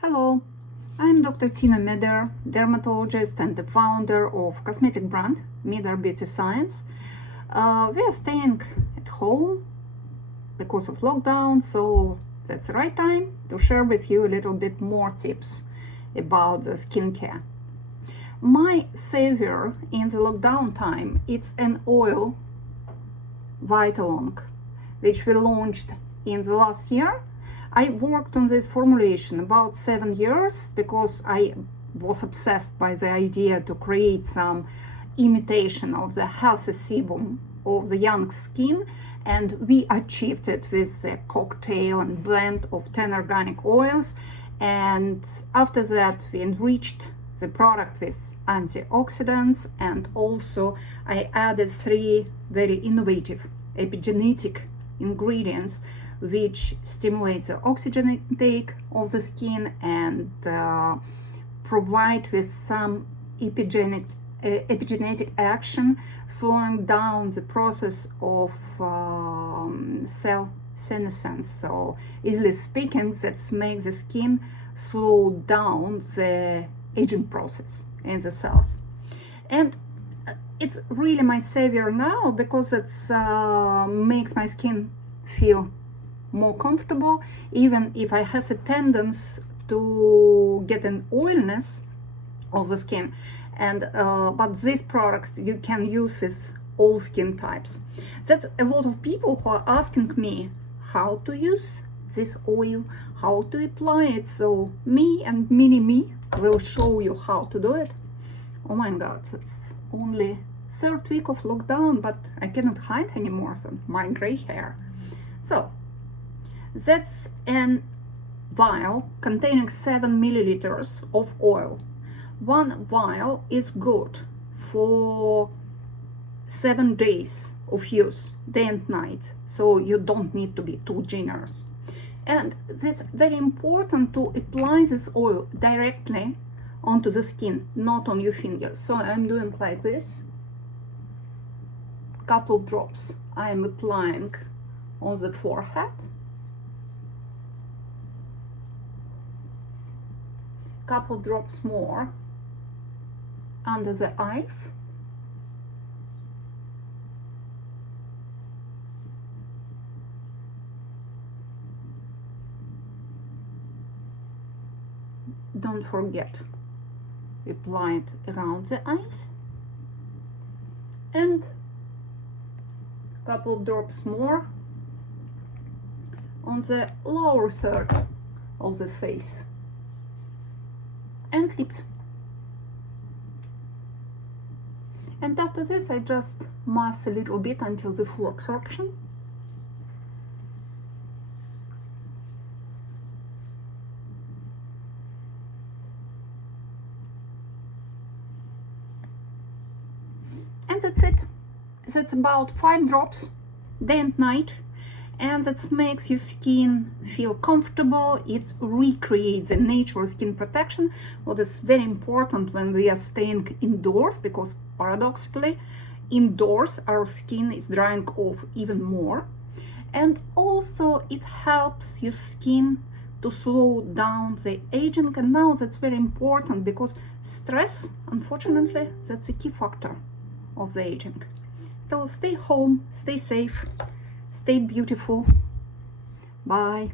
Hello, I'm Dr. Tina Meder, dermatologist and the founder of cosmetic brand Meder Beauty Science. We are staying at home because of lockdown, so that's the right time to share with you a little bit more tips about the skincare. My savior in the lockdown time, it's an oil, Vita-Long, which we launched in the last year. I worked on this formulation about 7 years because I was obsessed by the idea to create some imitation of the healthy sebum of the young skin, and we achieved it with the cocktail and blend of 10 organic oils. And after that we enriched the product with antioxidants, and also I added 3 very innovative epigenetic ingredients which stimulate the oxygen intake of the skin and provide with some epigenetic action, slowing down the process of cell senescence. So easily speaking, that makes the skin slow down the aging process in the cells. And it's really my savior now because it makes my skin feel more comfortable, even if I have a tendency to get an oiliness of the skin. And but this product you can use with all skin types. That's a lot of people who are asking me how to use this oil, how to apply it. So me and me will show you how to do it. Oh my god, it's only 3rd week of lockdown, but I cannot hide anymore my gray hair. So that's a vial containing 7 milliliters of oil. 1 vial is good for 7 days of use, day and night, so you don't need to be too generous. And it's very important to apply this oil directly onto the skin, not on your fingers. So I'm doing like this. Couple drops I am applying on the forehead, couple drops more under the eyes, don't forget apply it around the eyes, and couple drops more on the lower third of the face and lips. And after this I just mask a little bit until the full absorption. And that's it. That's about 5 drops day and night, and that makes your skin feel comfortable. It recreates the natural skin protection, what is very important when we are staying indoors, because paradoxically indoors our skin is drying off even more. And also it helps your skin to slow down the aging. And now that's very important because stress, unfortunately, that's a key factor of the aging. So stay home, stay safe, stay beautiful. Bye.